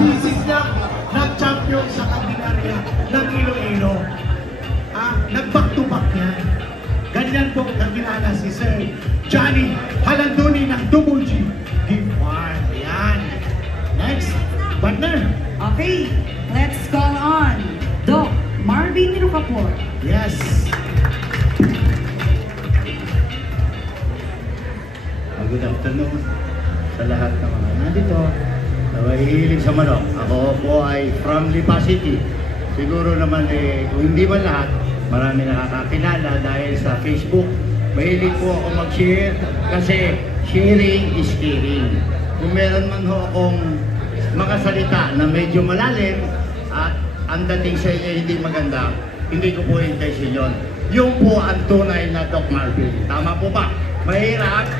This is lang nag-champion sa Candelaria ng Iloilo. Nag-back to back yan. Ganyan po nakilala si Sir Johnny Halanduni ng Double G. Game 1. Ayan. Next, partner. Okay, let's call on Doc Marvin Rocaport. Yes. Good afternoon sa lahat ng mga nandito na mahihilig sa manok. Ako po ay from Lipa City. Siguro naman kung hindi man lahat, marami nakakakilala dahil sa Facebook. Mahilig po ako mag-share kasi sharing is caring. Kung meron man ho akong mga salita na medyo malalim at ang dating sa inyo hindi maganda, hindi ko po intention yun. Yung po ang tunay na Doc Marvin. Tama po ba? Mahirap.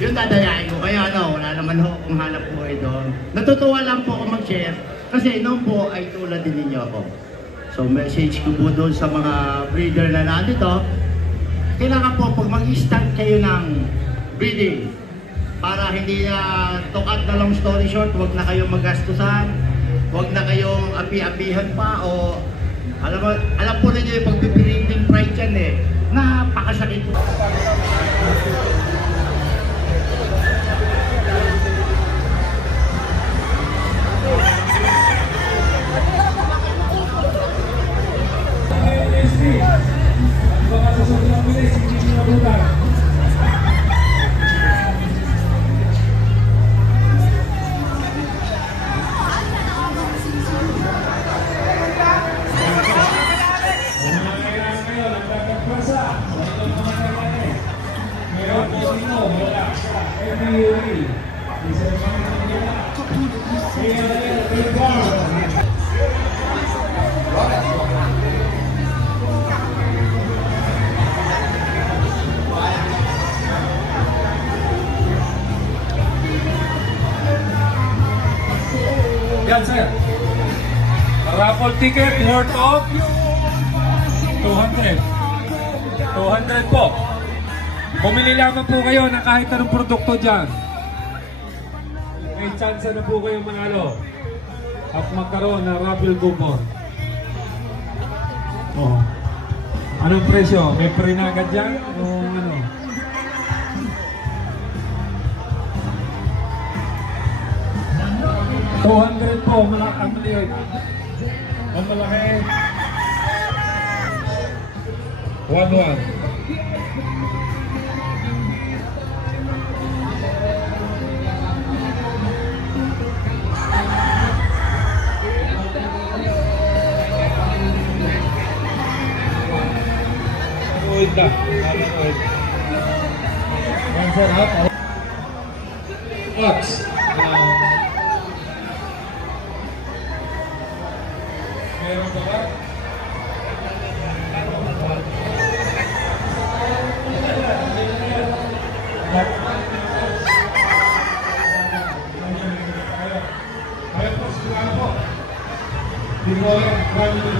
Yung dadayain ko. Kaya wala naman ho kung hanap po doon. Natutuwa lang po ako mag-share kasi noon po ay tulad din ninyo ako. So message ko po doon sa mga breeder na nandito, kailangan po pag mag-start kayo ng breeding, para hindi na tukat na long story short, huwag na kayong magastusan, huwag na kayong api-apihan pa o alam po ninyo yung pag-breeding pride yan napakasakit po. Yan sir, raffle ticket worth of 200 po. Bumili lamang po kayo ng kahit anong produkto dyan. May chance na po kayong manalo at magkaroon ng raffle coupon. Anong presyo? May pre-nagad dyan? O ano? $200 po, ang maliit. Ang malaki. 1-1. Uwid na. Answer up. Ox. Meron ba ba? Kaya po, sigurado po. Dito yung family.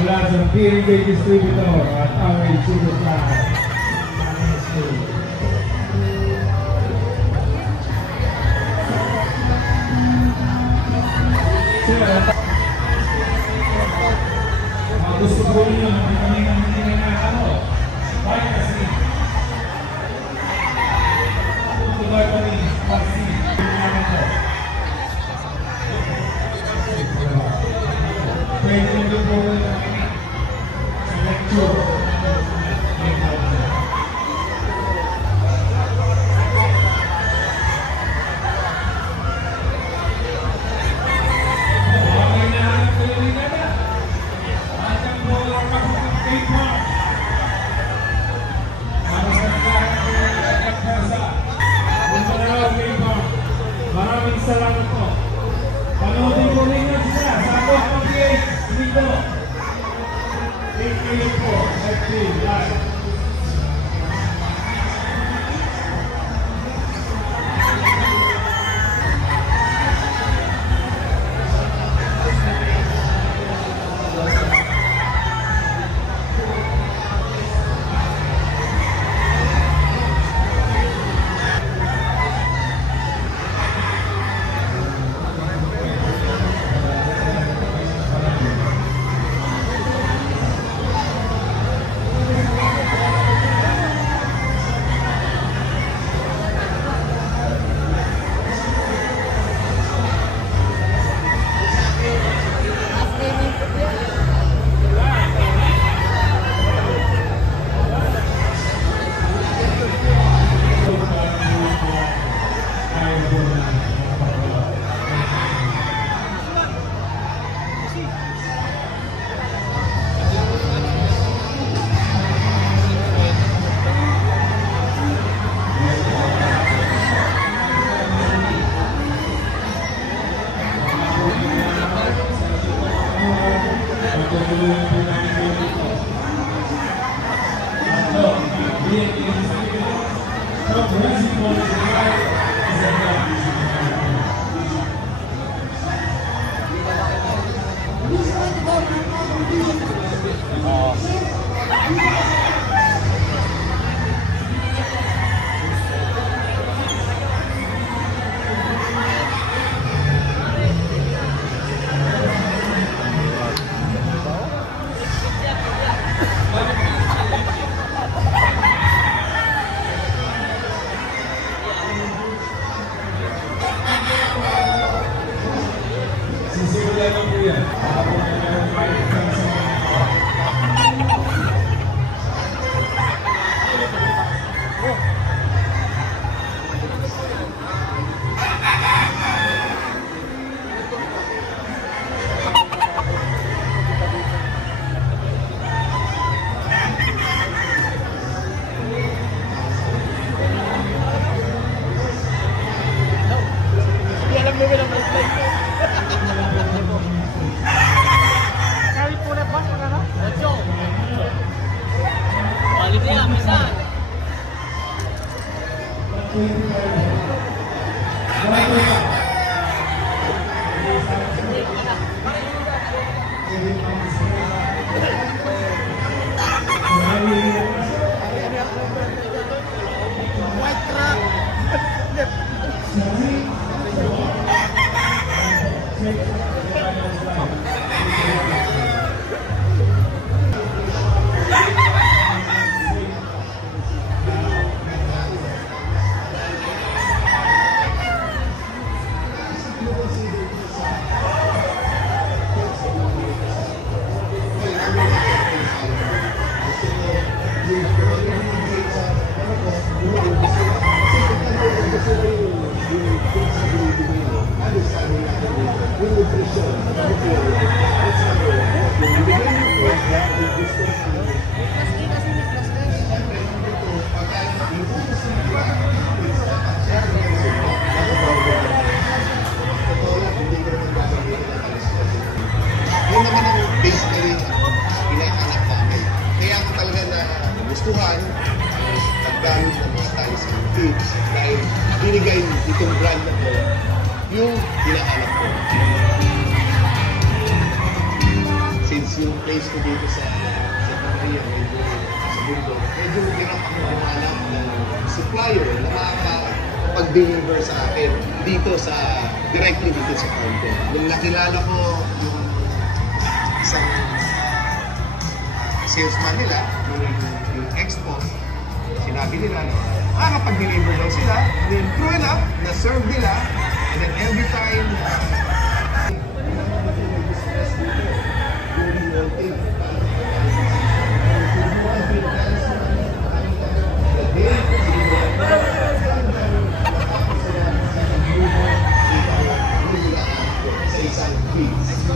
Mula sa PNJ Distributor at Away Superfly. Gusto ko nyo na kami hindi na baik kasi tuloy pa rin kasi thank you po sa lecture. Yun naman ang basically inaanap namin. Kaya ako talaga na gustuhan paggamit ng mga tiles and kids dahil binigay itong brand na to yung hinahanap ko. Since yung place ko dito sa Korea, sa mundo, medyo hirap ako kumanap ng supplier na makakapag-deliver sa akin dito sa directly dito sa counter. Nung nakilala ko yung isang salesman nila, yung expo, sinabi nila na makakapag-deliver daw sila, and then true enough, na-serve nila, and then every time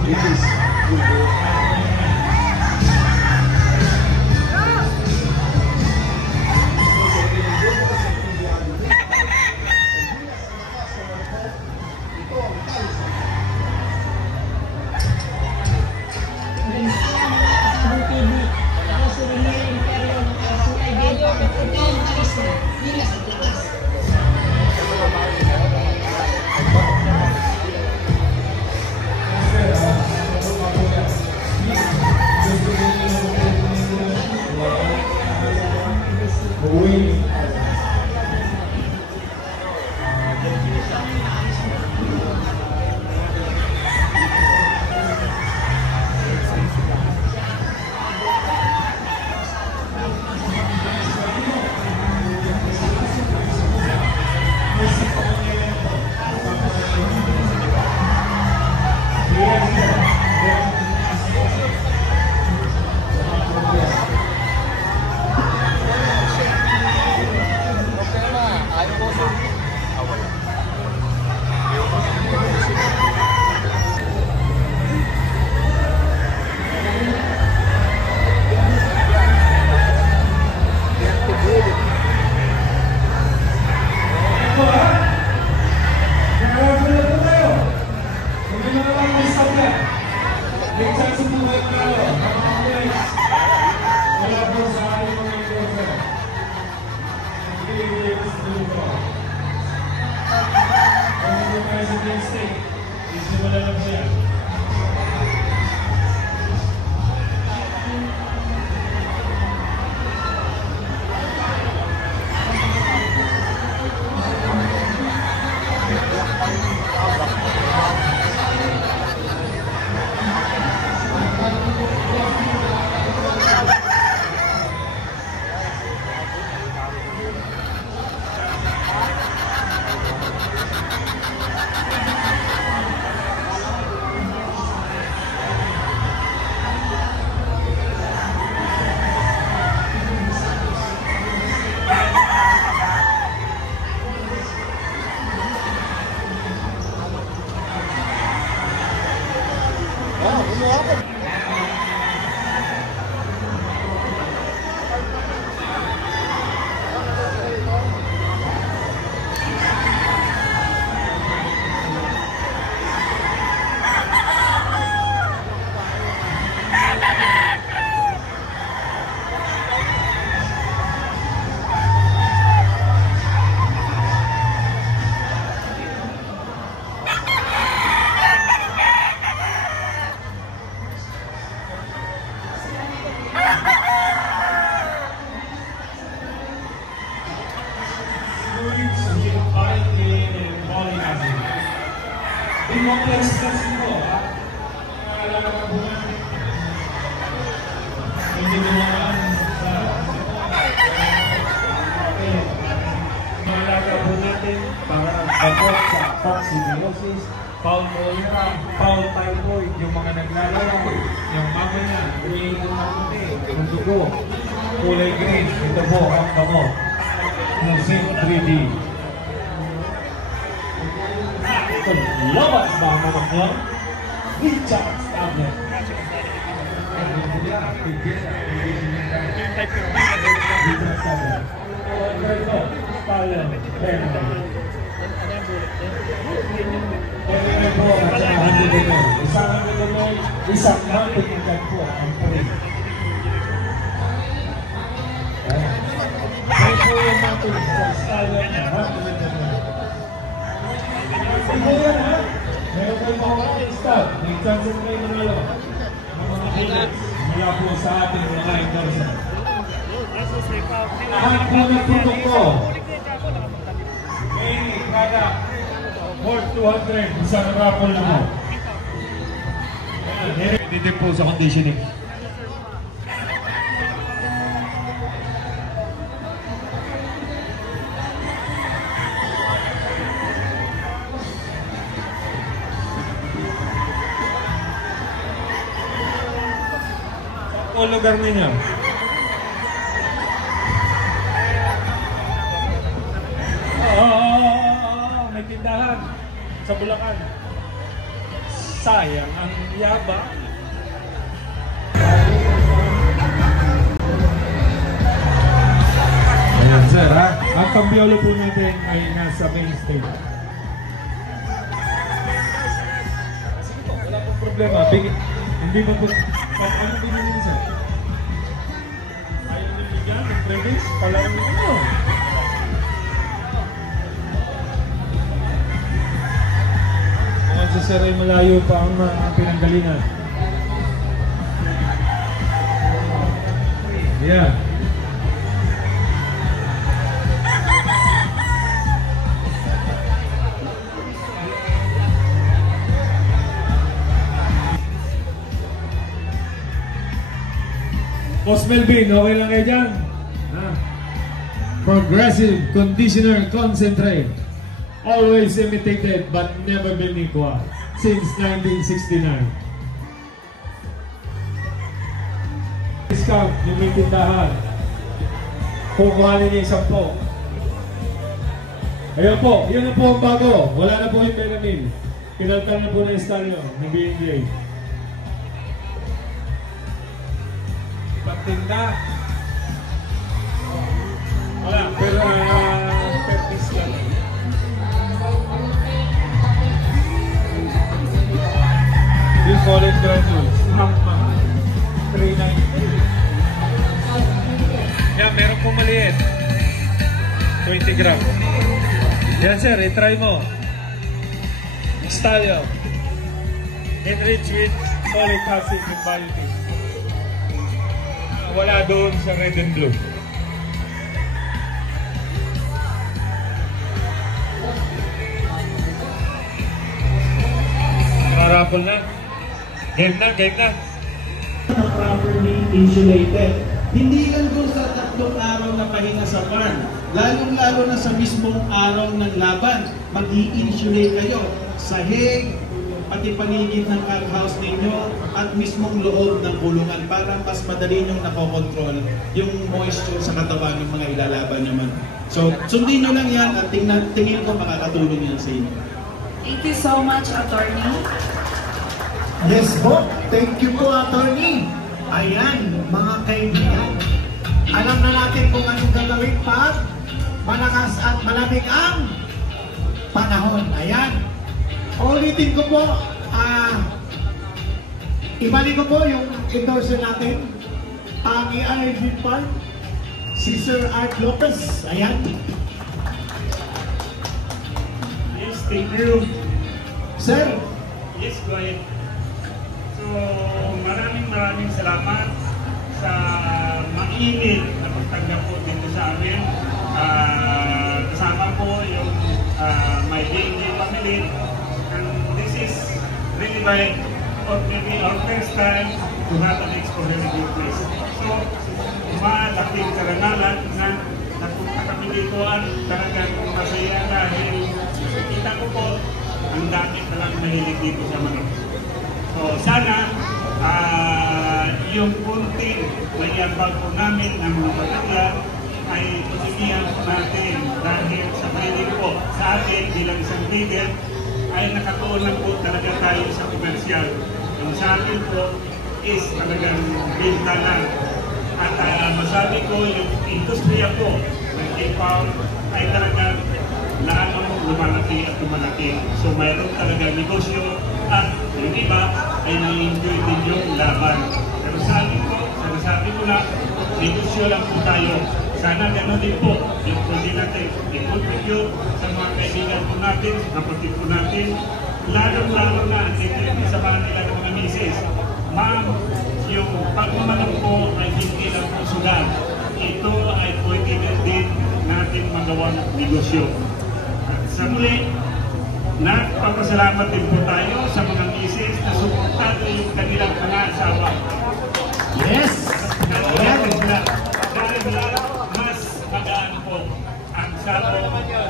which is complex kasi po, ha? Naalala po natin. Hindi naman sa... Naalala po natin para pagod sa coccidiosis, foul cholera, foul typhoid, yung mga naglalaro, yung mamaya, umiinom na puti, yung dugo, kulay green, ito po ang gamot ng Zinc 3D. Laban ba ang mga mo? Recharge tablet. Isang mantigigan po ang puri. Kaya po yung matulog sa style na mantigigan. Ito yan ha? Meron po yung mga style. May chance kayo manalo. Ang mga highlights mula po sa ating mga endorser. Lahat po ng produkto. May product worth 200. Isang raffle na mo. Dito po sa conditioning. Sa lugar ninyo? May tindahan sa Bulacan. Sayang ang yaba. Ayan sir ha. Ang pambiolo po natin ay nasa main stage. Sige po, wala pong problema. Hindi mo po... Ano binigyan sir? Ayaw nabigyan ng credits? Palaro nyo. Sa sir ay malayo pa ang pinanggalingan. Yeah. Boss Melvin, okay lang kayo dyan? Progressive Conditioner Concentrate. Always imitated but never been equal since 1969. Discount yung may tindahan. Kukuhanin niya 10. Ayun po, yun na po ang bago. Wala na po yung Benamil. Kinaltan na po na yung style ng BNJ. Pagtinda. Wala, pero per piece lang. Yung solid granules, Hampma, 390. Yan, meron pong maliit. 20 grams. Yan sir, i-try mo. Style. Enriched with folic acid and biotin. Wala doon sa red and blue. Marapol na. Game na, game na. Properly insulated. Hindi lang doon sa 3 araw na pahinga sa farm. Lalong-lalo na sa mismong araw ng laban. Mag-i-insulate kayo. Sahig, pati paligid ng house ninyo at mismong loob ng kulungan para mas madali nyong nakokontrol yung moisture sa katawan ng mga ilalaban naman. So, sundin nyo lang yan at tingin ko makakatulong yan sa inyo. Thank you so much, Attorney. Yes po, thank you po, Attorney. Ayan, mga kaibigan. Alam na natin kung anong gagawin pag malakas at malamig ang panahon. Ayan. Ulitin ko po, ibalik ko po yung endorser natin. Ang i-RG Park, si Sir Art Lopez. Ayan. Yes, thank you. Sir. Yes, go ahead. So, maraming salamat sa mainit na pagtanggap po dito sa amin. Kasama po yung my BNJ family. And this is like, or maybe our first time to have an exposure in your place. So, malaking karangalan na napunta kami dito at talagang masaya dahil kita ko po, ang dami talang mahilig dito sa manok. So, sana, yung kunting mayabag po namin ng mga material ay tutunian po natin dahil sa breeding po sa atin bilang isang breeder ay nakatuon lang po talaga tayo sa komersyal. Yung sa akin po is talagang benta lang. At masabi ko yung industriya po ng K-Pound ay talagang lamang lumalaki at lumalaki. So mayroon talagang negosyo at yung iba ay nai-enjoy din yung laban. Pero sabi ko na, negosyo lang po tayo. Sana gano'n din po, yung pwede natin i-contribute sa mga kaibigan po natin, kapatid po natin, lalo na sa mga nila ng mga misis. Ma'am, yung pagmamanok po ay hindi lang po sugal. Ito ay pwede din natin magawang negosyo. At sa muli, nagpapasalamat din po tayo sa mga misis na suportado yung kanilang mga asawa. Yes! Dahil mas magaan po ang sabo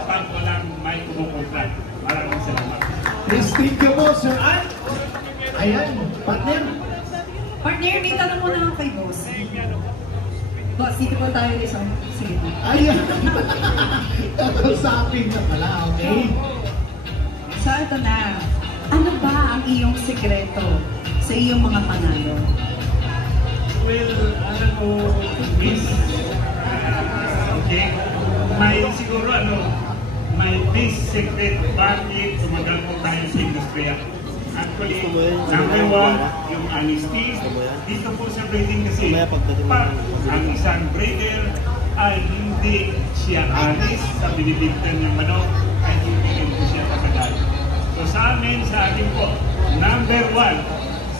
pag walang may kumukontra. Maraming salamat. Yes, thank you po, Sir Art. Ayan, partner. Partner, may tanong muna ako kay Boss. Boss, dito po tayo sa sige po. Ayan. Kausapin na pala, okay? So, ito na. Ano ba ang iyong sekreto sa iyong mga panalo? Well, ano po, Miss, okay, may siguro may base secret bakit tumagal po tayo sa industriya. Actually, number one, yung honesty. Dito po sa breeding kasi, pag ang isang breeder ay hindi siya honest sa binibigtan ng manok, ay hindi rin po siya katagal. So sa akin po, number one,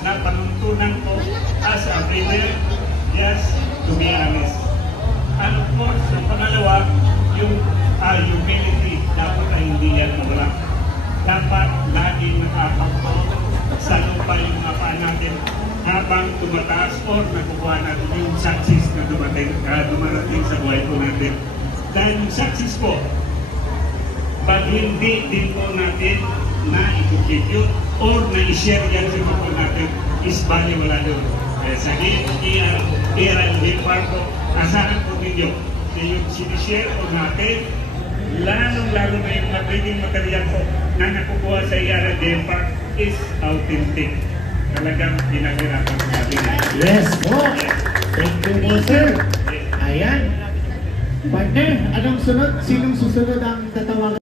na panuntunan ko as a breeder, yes, to be honest. And of course, sa pangalawa, yung humility, dapat ay hindi yan mawala. Dapat laging nakakapto sa lupa yung mga paa natin habang tumataas o nakukuha natin yung success na dumarating sa buhay po natin. Dahil yung success po, pag hindi din po natin na i-contribute or na i-share yan sa mga po natin, is bali wala doon. Kaya sa ERLD Park po, asahan po ninyo na yung sinishare po natin, lalong-lalo na yung breeding material po na nakukuha sa ERLD Park is authentic. Talagang pinahirapan natin. Yes po. Thank you po, sir. Ayan. Partner, anong sunod? Sinong susunod ang tatawagan?